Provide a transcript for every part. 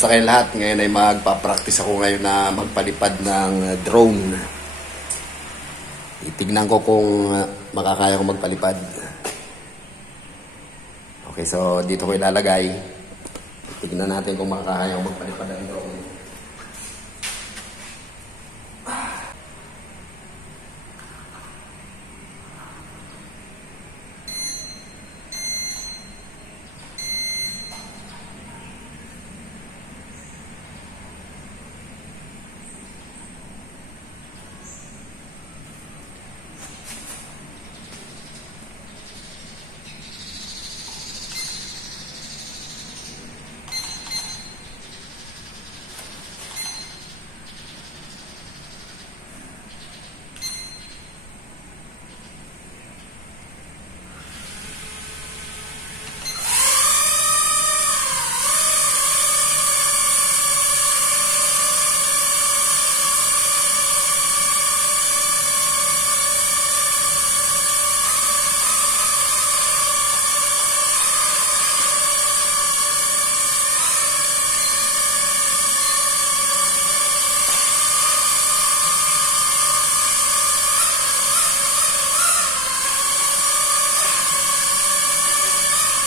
Kamusta kayo lahat? Ngayon ay magpa-practice ako ngayon na magpalipad ng drone. Itignan ko kung makakaya ko magpalipad. Okay, so dito ko ilalagay. Tignan natin kung makakaya ko magpalipad ng drone.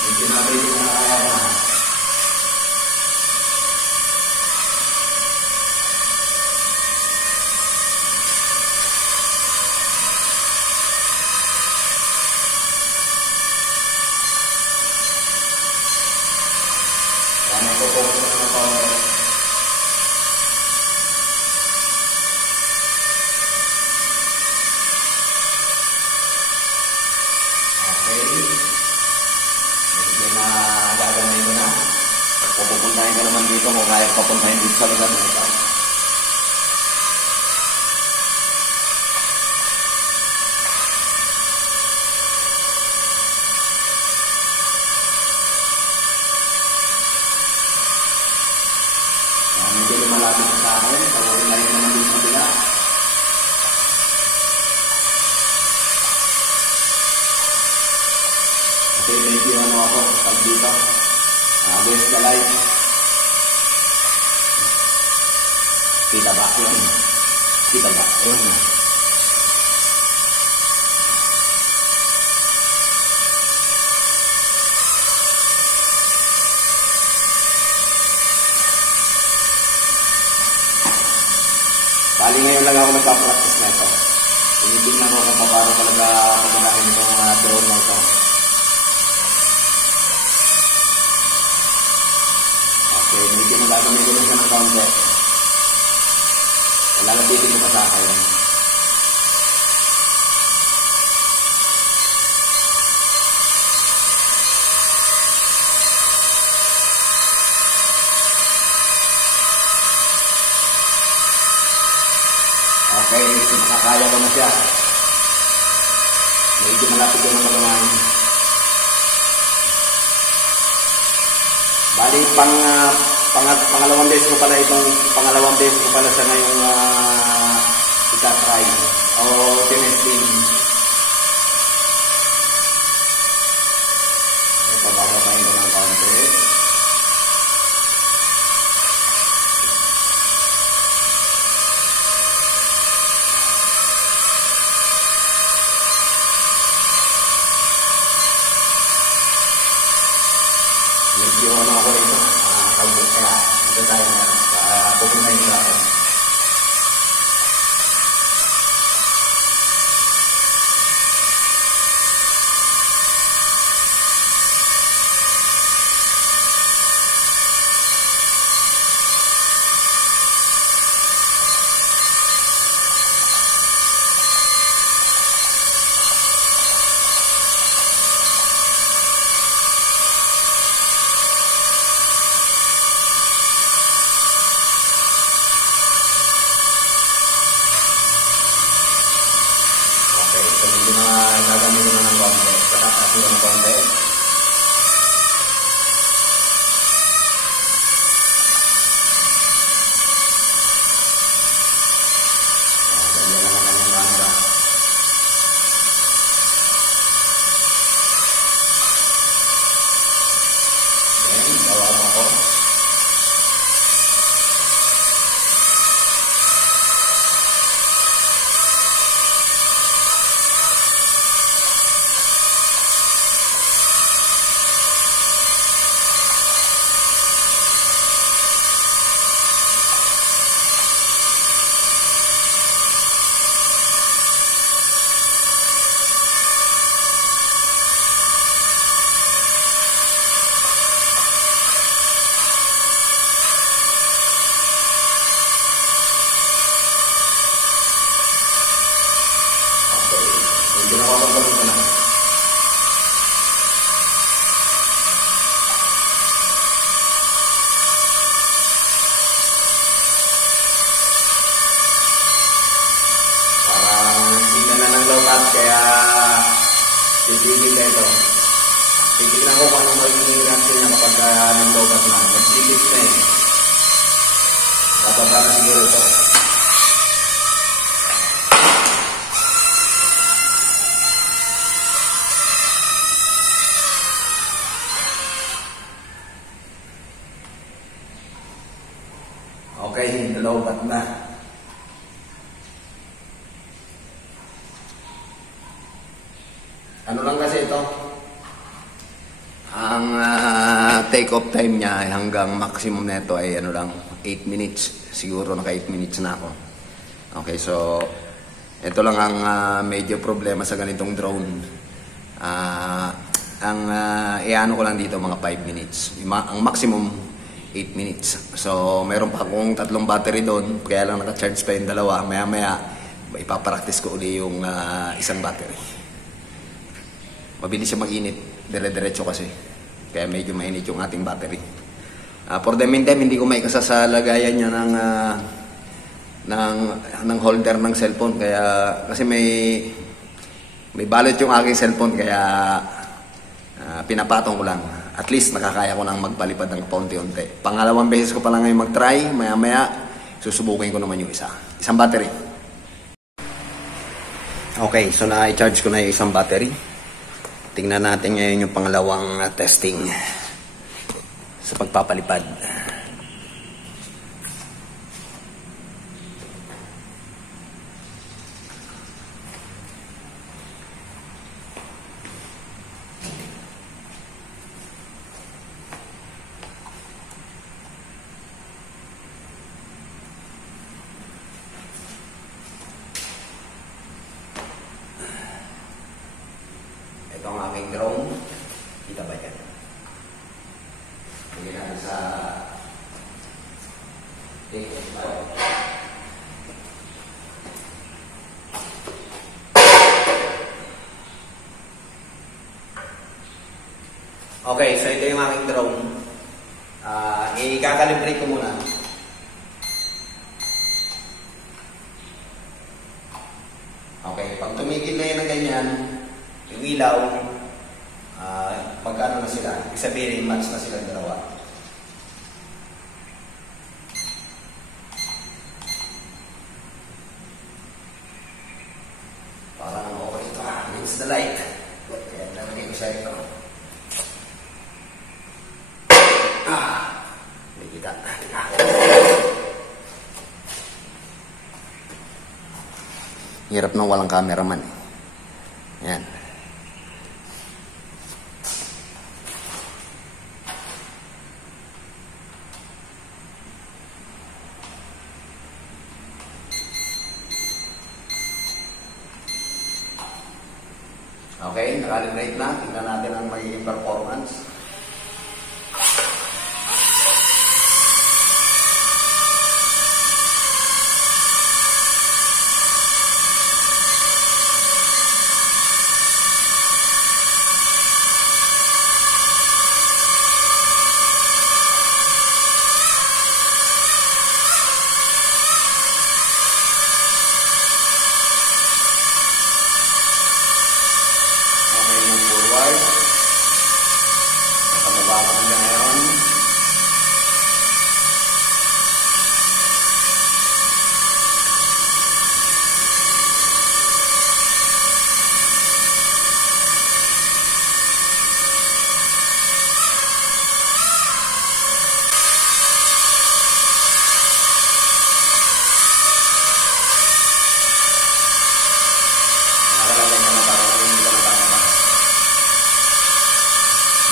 Hindi natin yung nakakaya na. Kaya nagpo-focus na ng konti. Pupuntahin ka naman dito kung kaya papuntahin dito sa lugar na ito. Medyo lumalapit sa akin. Pupuntahin ka naman dito sa bila. Kasi medyo ako pag dito. Against the light. Kita ba? Yun. Kita ba? Yun. Bali ngayon lang ako nagpa-practice na ito. Tinitignan ko kung paano talaga pagmanahin itong drone na ito. Okay, medyo nagagamitin ko siya ng konti. Lalapitin ko pa sa akin. Okay, makakaya ko na siya. Medyo malapit ko ng magamaan. Bali, pangalawang beses ko pala itong pangalawang beses ko pala sa ngayong itatry o tinesting. Ito, bababahin ko ng konti. Medyo ako rito. Kaya ito tayo na pupuntahin sa akin. Gagamitin ko na ng konti. Patatasin ko ng konti. Ganyan lang ang kanyang camera. Then, bawasan ko. Pinakapagpapag ko na. Kaya titigil na ito. Titignan ko kung anong magiging reaction niya kapag nag-lobat na. Nag-digit na eh. Bababa na siguro ito. Okay, nag-lobat na. Ano lang kasi ito, ang take-off time niya hanggang maximum nito ay ano lang, 8 minutes. Siguro naka 8 minutes na ako. Okay, so ito lang ang medyo problema sa ganitong drone. Ang iano ko lang dito mga 5 minutes. Ang maximum 8 minutes. So meron pa akong 3 battery doon, kaya lang naka-charge pa yung dalawa. Maya-maya ipapractice ko uli yung isang battery. Mabilis siya mag-init, dire-diretso kasi. Kaya medyo mainit yung ating battery. For the meantime, hindi ko maikasa sa lagayan niya ng holder ng cellphone. Kaya, kasi may balot yung aking cellphone, kaya pinapatong ko lang. At least nakakaya ko nang magpalipad ng paunti-unti. Pangalawang beses ko pa lang ngayon mag-try, maya-maya susubukin ko naman yung isang battery. Okay, so na-charge ko na yung isang battery. Tingnan natin ngayon yung pangalawang testing sa pagpapalipad. Ito ang aking drone. Kita ba yan? Hindi natin sa okay, so ito yung aking drone. I-kakalibrate ko muna. Okay, pag tumigil na yan ng ganyan, yung ilaw, magkano na sila? Ibig sabihin, match na silang dalawa. Parang okay ito. It's the light. Kaya nalagay ko siya ito. May kita. Hirap nang walang cameraman. Yan. Okay, nakalibrate na. Tingnan natin ang magiging performance.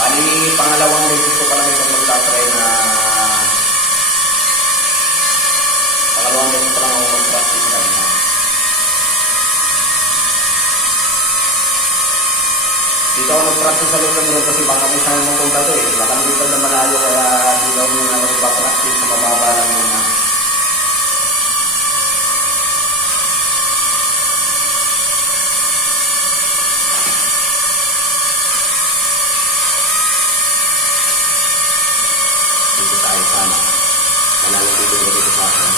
Bali, pangalawang beses ko pa lang itong magtatry na pangalawang beses pa lang ako mag-practice kanina. Dito ako nag-practice sa loob ng room kasi baka kung saan mapunta to eh. Baka nilipad na malayo kaya dito ako muna mag-practice sa mababa lang muna. gagamitin ko dito sa akin.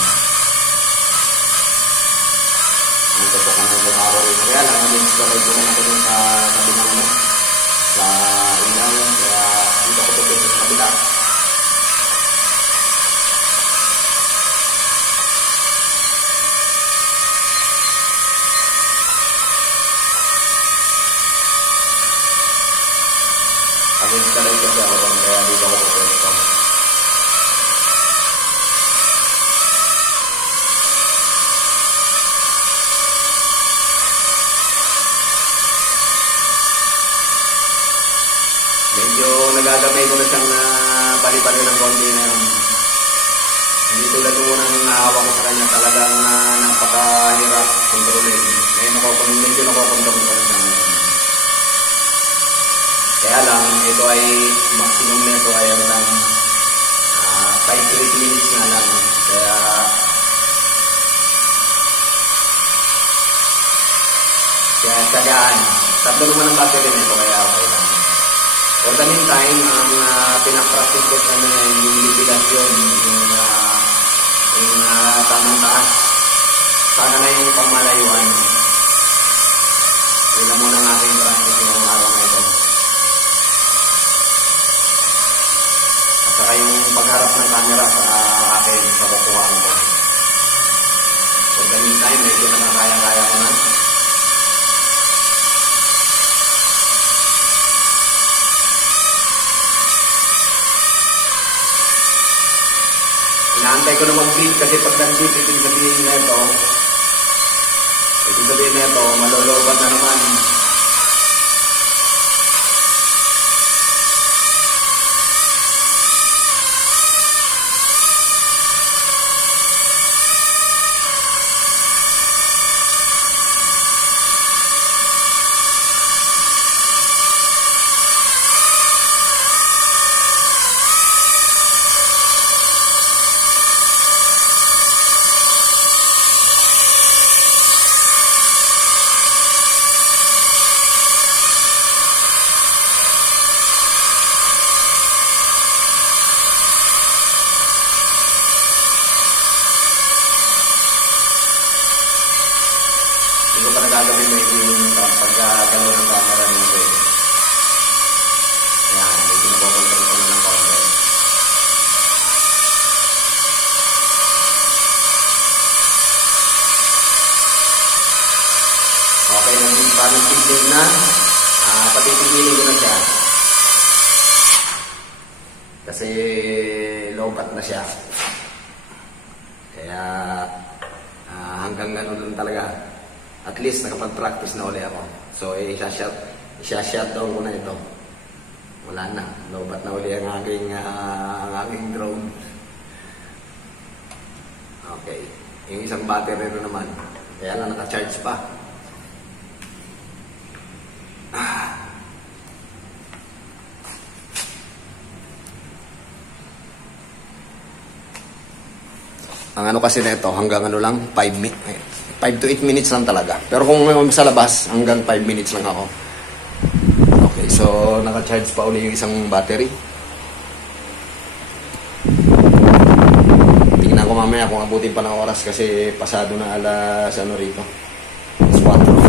Ang tutok ng mukha ko rin. Kaya lang, nag-installay ko naman ako dun sa kabilang ano, sa ilaw. Kaya dito ko tutok sa kabila. Nag-installay ko siya ako ron, kaya dito ko tutok ito. Medyo nagagamay ko na siyang pali-pali ng konti na yun. Hindi tulad nung unang nahawa ko sa kanya, talagang napakahirap kontrolin. Ngayon medyo nakokontrol ko na siya ngayon. Kaya lang, ito ay maximum nito ay ano lang 5 to 8 minutes na lang. Kaya tsagaan. Tatlo naman ang battery nito, kaya okay lang. For the meantime, ang pinapractice ko sa kanya yung liquidation, yung tamang taas. Sana na yung pamalayuan. Yun lang muna ang aking practice ngayong araw na ito. At saka yung pagharap ng camera sa akin, sa kukuhaan ko. For the meantime, medyo nakakaya-kaya ko na. Inaantay ko na mag-beat kasi pag nag-beat, ibig sabihin na ito, malolobat na naman. Hindi ko pa nagagawin na yung pagkagalaw ng camera nito eh. Ayan, medyo napokontrol ko na ng konti. Okay, nag-tigil na. Patitigilin ko na siya. Kasi low-cut na siya. Kaya hanggang ganun lang talaga. At least nakapag-practice na ulit ako. So, isa-shutdown ko na ito. Wala na. Lobat na uli ang aking drone. Okay. Yung isang battery na naman. Kaya lang naka-charge pa. Ang ano kasi nito, hanggang ano lang, 5 to 8 minutes lang talaga. Pero kung sa labas, hanggang 5 minutes lang ako. Okay, so naka-charge pa uli yung isang battery. Tingnan ko mamaya kung abutin pa ng oras kasi pasado na alas ano rito. Alas 4.